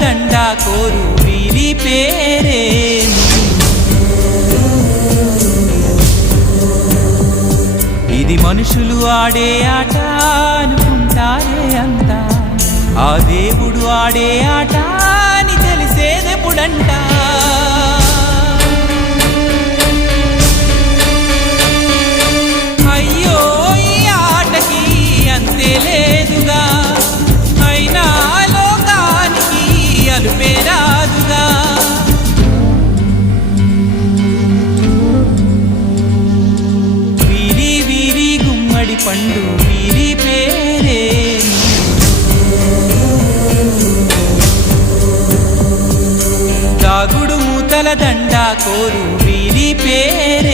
దండ కోరు వీరి పేరేమి? ఇది మనుషులు ఆడే ఆట అనుకుంటారే అంతా, ఆ దేవుడు ఆడే ఆట అని తెలిసేదెప్పుడంట? అయ్యో ఈ ఆటకి అంతే లేదుగా, అయినా లోకానికి అలుపే రాదుగా. వీరి వీరి గుమ్మడి పండు వీరి పేరేమి? దాగుడు మూతల దండ కోరు వీరి పేరే